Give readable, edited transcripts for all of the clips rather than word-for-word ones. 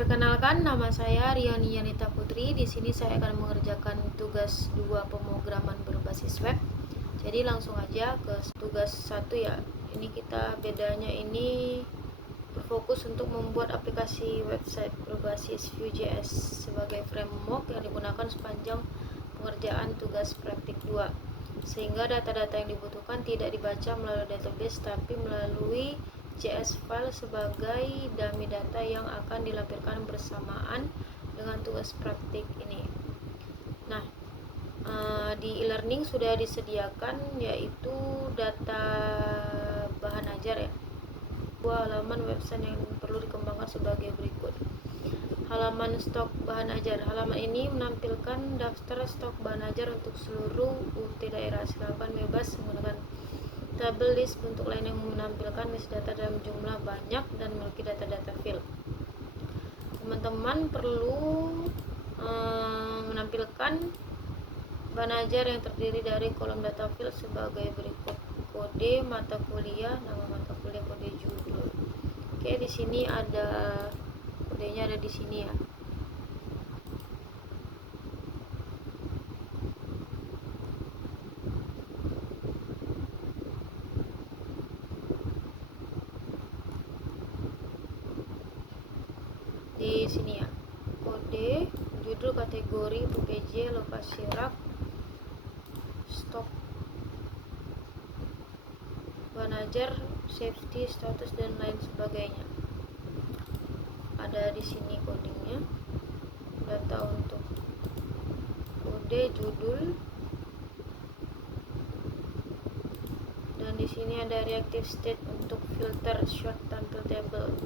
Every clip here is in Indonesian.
Perkenalkan, nama saya Riani Yanita Putri. Di sini saya akan mengerjakan tugas 2 pemrograman berbasis web. Jadi langsung aja ke tugas 1 ya. Ini kita bedanya ini berfokus untuk membuat aplikasi website berbasis Vue.js sebagai framework yang digunakan sepanjang pengerjaan tugas praktik 2. Sehingga data-data yang dibutuhkan tidak dibaca melalui database tapi melalui JS file sebagai dummy data yang akan dilampirkan bersamaan dengan tugas praktik ini. Nah, di e-learning sudah disediakan yaitu data bahan ajar ya. Dua halaman website yang perlu dikembangkan sebagai berikut. Halaman stok bahan ajar. Halaman ini menampilkan daftar stok bahan ajar untuk seluruh UT daerah. Silakan bebas menggunakan tabel list bentuk lain yang menampilkan list data dalam jumlah banyak dan memiliki data-data field. Teman-teman perlu menampilkan bahan ajar yang terdiri dari kolom data field sebagai berikut: kode mata kuliah, nama mata kuliah, kode judul. Oke, di sini ada kodenya, ada di sini ya. Di sini ya, kode, judul, kategori, PPJ, lokasi rak, stok bahan ajar, safety, status, dan lain sebagainya. Ada di sini codingnya, data untuk kode, judul, dan di sini ada reactive state untuk filter short tampil table.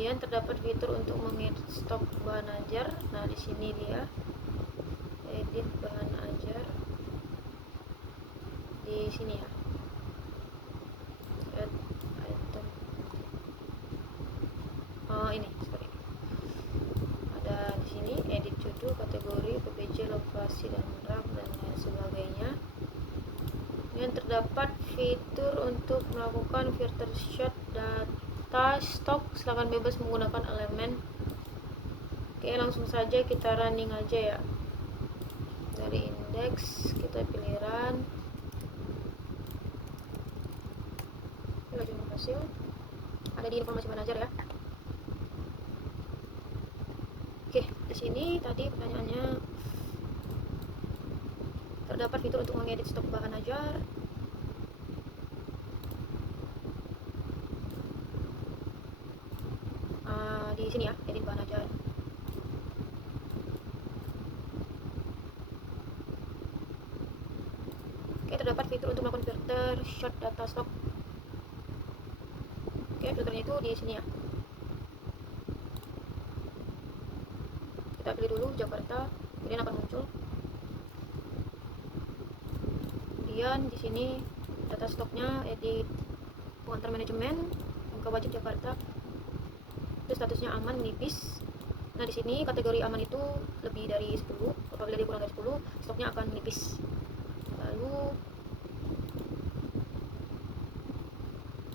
Kemudian terdapat fitur untuk mengedit stok bahan ajar. Nah, di sini dia edit bahan ajar di sini ya. Add item. Ini sorry. Ada di sini edit judul, kategori, PPJ, lokasi, dan rak, dan lain sebagainya. Kemudian terdapat fitur untuk melakukan filter short data stok. Silakan bebas menggunakan elemen. Oke, langsung saja kita running aja ya. Dari indeks kita pilih run. Laju hasil ada di informasi manager ya. Oke, di sini tadi pertanyaannya terdapat fitur untuk mengedit stok bahan ajar. Di sini ya, edit bahan ajar. Oke, terdapat fitur untuk melakukan filter short data stock. Oke, filternya itu di sini ya. Kita pilih dulu Jakarta, kemudian akan muncul. Kemudian di sini data stoknya edit pengantar manajemen, angka wajib Jakarta. Itu statusnya aman, menipis. Nah, di sini kategori aman itu lebih dari 10. Apabila dia kurang dari 10, stoknya akan menipis. Lalu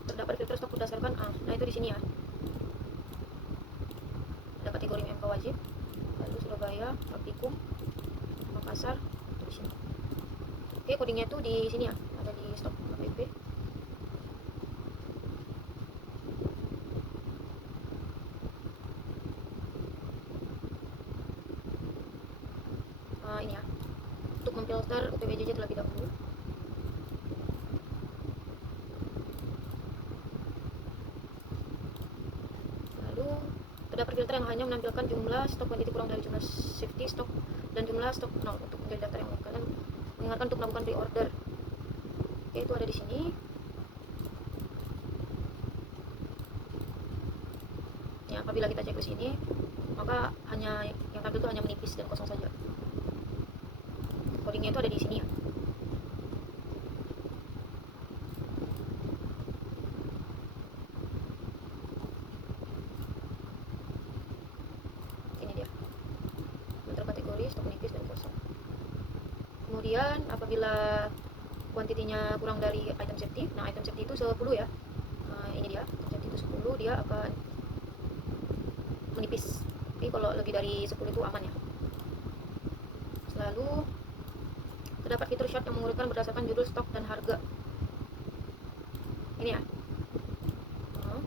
terdapat filter stok berdasarkan A. Nah, itu di sini ya. Ada kategori MK wajib. Lalu Surabaya, Praktikum, Makassar, itu di sini. Oke, codingnya itu di sini ya. Ada di stok app. Ini ya, untuk memfilter UTBJJ terlebih dahulu. Lalu terdapat filter yang hanya menampilkan jumlah stok kuantiti kurang dari jumlah safety stok dan jumlah stok 0 untuk menjadi daftar yang kalian mengingatkan untuk melakukan pre-order. Oke, itu ada di sini. Ya, apabila kita cek di sini, maka hanya yang tampil itu hanya menipis dan kosong saja. Codingnya itu ada di sini ya. Ini dia. Filter kategori, stok menipis dan kosong. Kemudian apabila kuantitinya kurang dari item safety, nah item safety itu 10 ya. Ini dia, item safety itu 10, dia akan menipis. Tapi kalau lebih dari 10 itu aman ya. Lalu terdapat fitur short yang mengurutkan berdasarkan judul, stok, dan harga. Ini ya,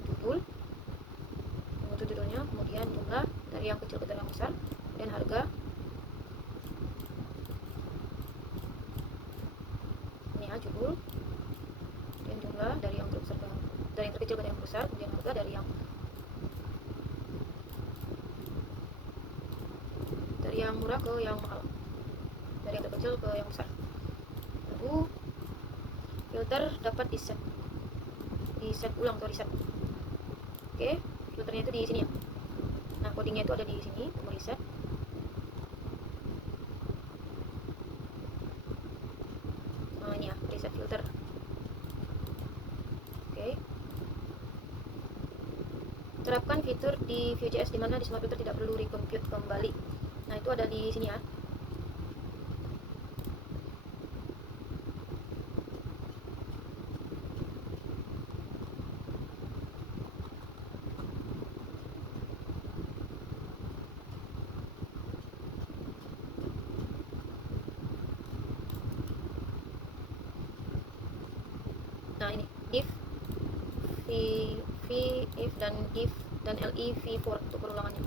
judul, muncul judulnya, kemudian jumlah dari yang kecil ke dari yang besar, dan harga. Ini ya, judul dan jumlah dari yang terbesar ke dari yang terkecil ke yang terbesar, kemudian harga dari yang murah ke yang mahal, dari yang terkecil ke yang besar. Lalu filter dapat di set ulang atau reset. Oke, filternya itu di sini ya. Nah, codingnya itu ada di sini, tombol reset. Nah, ini ya, reset filter. Oke. Terapkan fitur di Vue.js di mana di semua filter tidak perlu recompute kembali. Nah, itu ada di sini ya. Nah, ini div, if dan div dan li v4 untuk perulangannya.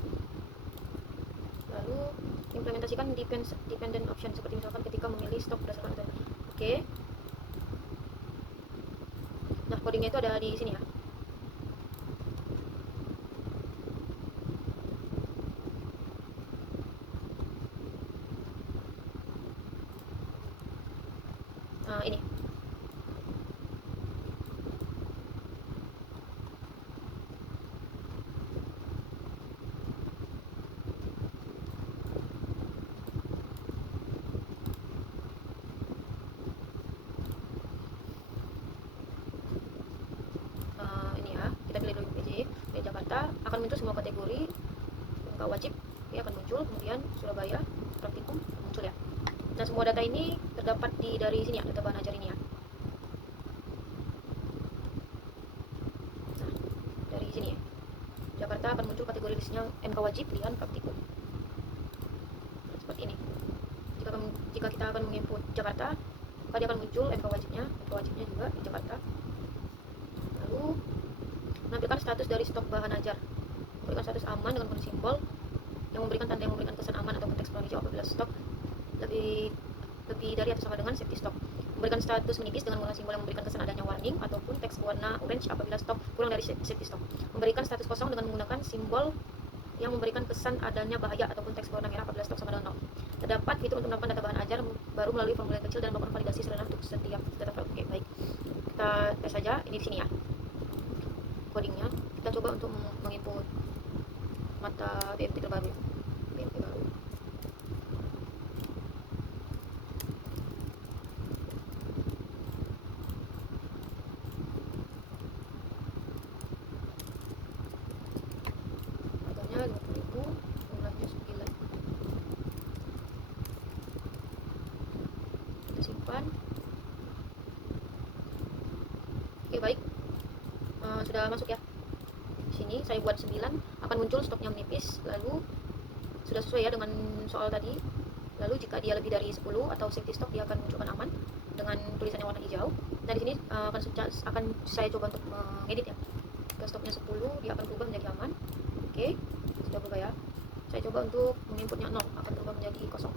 Lalu implementasikan dependent option seperti misalkan ketika memilih stok berdasarkan itu. Oke. Nah, codingnya itu ada di sini ya. Nah, ini. Ini ya, kita pilih dulu PJ. Di Jakarta akan muncul semua kategori MK wajib, ya akan muncul. Kemudian Surabaya praktikum muncul ya. Nah, semua data ini terdapat dari sini ya, data bahan ajar ini ya. Nah, dari sini ya. Jakarta akan muncul kategori listnya MK wajib dan praktikum. Nah, seperti ini. Jika kita akan menginput Jakarta, maka dia akan muncul MK wajibnya juga di Jakarta. Lalu menampilkan status dari stok bahan ajar, memberikan status aman dengan kondisi simbol yang memberikan tanda yang memberikan kesan aman ataupun teks pelan hijau apabila stok lebih dari atau sama dengan safety stock. Memberikan status menipis dengan menggunakan simbol yang memberikan kesan adanya warning ataupun teks warna orange apabila stok kurang dari safety stock. Memberikan status kosong dengan menggunakan simbol yang memberikan kesan adanya bahaya ataupun teks warna merah apabila stok sama dengan 0. Terdapat fitur untuk menambahkan data bahan ajar baru melalui formulir kecil dan melakukan validasi sederhana untuk setiap data file. Oke, baik. Kita tes saja ini di sini ya. Codingnya kita coba untuk menginput mata BMT terbaru ya. BMT baru. Harganya 50.000, jumlahnya 9. Kita simpan. Oke, baik. Sudah masuk ya. Di sini saya buat 9, akan muncul stoknya menipis, lalu sudah sesuai ya dengan soal tadi. Lalu jika dia lebih dari 10 atau safety stock, dia akan munculkan aman dengan tulisannya warna hijau. Nah, di sini akan saya coba untuk mengedit ya. Ke stoknya 10, dia akan berubah menjadi aman. Oke, sudah berubah ya. Saya coba untuk menginputnya 0, akan berubah menjadi kosong.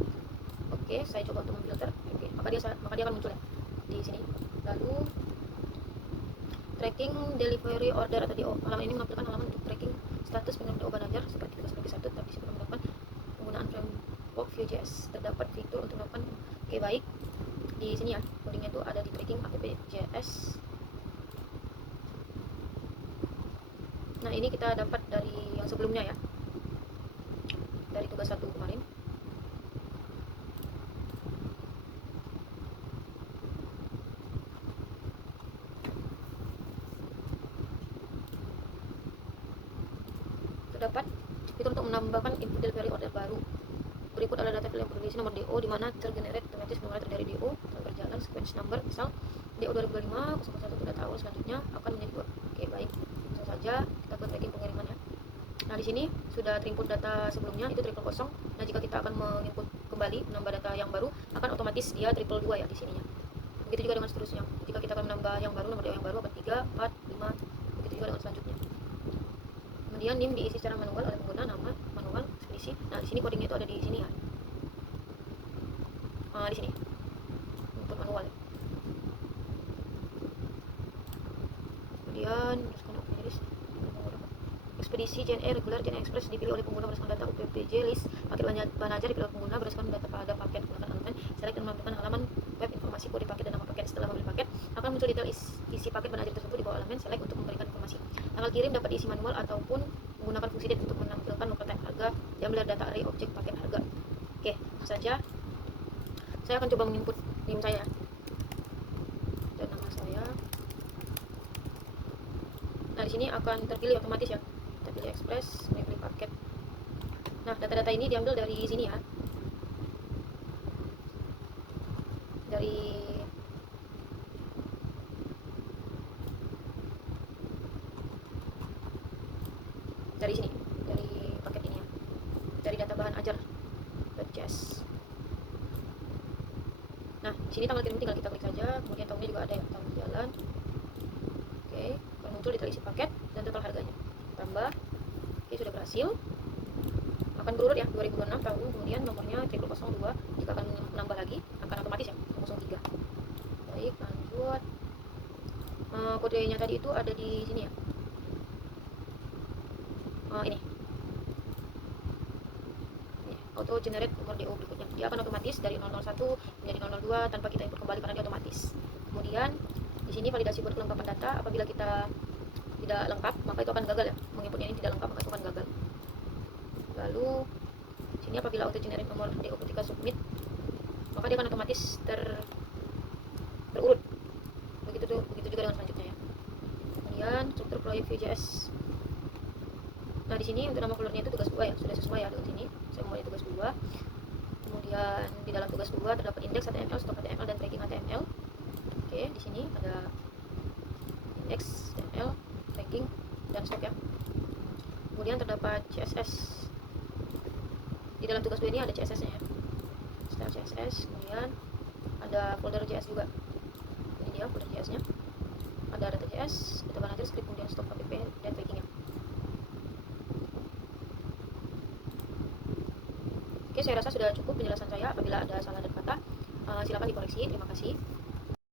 Oke, saya coba untuk memfilter. Oke, maka dia akan muncul ya di sini. Lalu tracking delivery order atau DO. Halaman ini menampilkan halaman untuk tracking status pengiriman DO bahan ajar seperti tugas lebih 1, tapi sebelum melakukan penggunaan framework Vue.js terdapat fitur untuk melakukan. Oke, baik. Di sini ya, codingnya itu ada di tracking app.js. Nah, ini kita dapat dari yang sebelumnya ya, dari tugas 1 kemarin. Terdapat fitur untuk menambahkan input delivery order baru. Berikut adalah data file yang berisi nomor DO di mana tergenerate otomatis mengalir dari DO dan berjalan sequence number, misal DO 2025 001 data awal selanjutnya akan menjadi 2. Oke, baik. Langsung saja kita ke tracking pengiriman ya. Nah, di sini sudah terinput data sebelumnya itu triple kosong. Nah, jika kita akan menginput kembali menambah data yang baru, akan otomatis dia triple 2 ya di sininya. Begitu juga dengan seterusnya. Jika kita akan menambah yang baru, nomor DO yang baru apa 3, 4, 5, begitu juga dengan selanjutnya. Kemudian NIM diisi secara manual oleh pengguna, nama, manual, ekspedisi. Nah, di sini codingnya itu ada di sini ya. Di sini. Input manual. Kemudian ekspedisi JNE reguler JNE Express dipilih oleh pengguna berdasarkan data UPPJ list paket bahan ajar dipilih oleh pengguna berdasarkan data pada paket gunakan elemen select dan menampilkan halaman web informasi kode paket dan nama paket. Setelah membeli paket akan muncul detail isi paket bahan ajar tersebut di bawah elemen select untuk memberikan informasi. Tanggal kirim dapat diisi manual ataupun menggunakan fungsi date untuk menampilkan local time harga yang melihat data array objek paket harga. Oke, langsung saja saya akan coba menginput NIM saya dan nama saya. Nah, di sini akan terpilih otomatis ya. Kita pilih Express, pilih paket. Nah, data-data ini diambil dari sini ya. Dari sini, dari paket ini ya. Dari data bahan ajar.js. Nah, di sini tanggal kirim tinggal kita klik saja, kemudian tahunnya juga ada ya, tahun jalan. Oke, akan muncul detail isi paket dan total harganya. Tambah. Oke, sudah berhasil. Akan berurut ya, 2006 tahun, kemudian nomornya 0002. Jika akan menambah lagi, akan otomatis ya, 03. Baik, lanjut. Kodenya tadi itu ada di sini ya. Ini auto generate nomor DO berikutnya. Dia akan otomatis dari 001 menjadi 002 tanpa kita input kembali karena dia otomatis. Kemudian di sini validasi buat kelengkapan data. Apabila kita tidak lengkap, maka itu akan gagal ya. Menginputnya ini tidak lengkap, maka itu akan gagal. Lalu sini apabila auto generate nomor DO ketika submit, maka dia akan otomatis terurut. Begitu juga dengan selanjutnya ya. Kemudian struktur proyek Vue.js. Nah, di sini untuk nama foldernya itu tugas 2 ya, sudah sesuai ya dengan sini. Saya mulai tugas 2. Kemudian di dalam tugas 2 terdapat indeks HTML, stok HTML dan tagging HTML. Oke, di sini ada indeks HTML, tagging dan stok ya. Kemudian terdapat CSS. Di dalam tugas 2 ini ada CSS-nya ya. Style CSS, kemudian ada folder JS juga. Ini dia folder JS-nya. Ada data JS, data bahan ajar, script, kemudian stok app dan tagging-nya. Oke, saya rasa sudah cukup penjelasan saya. Apabila ada salah dan kata, silakan dikoreksi. Terima kasih.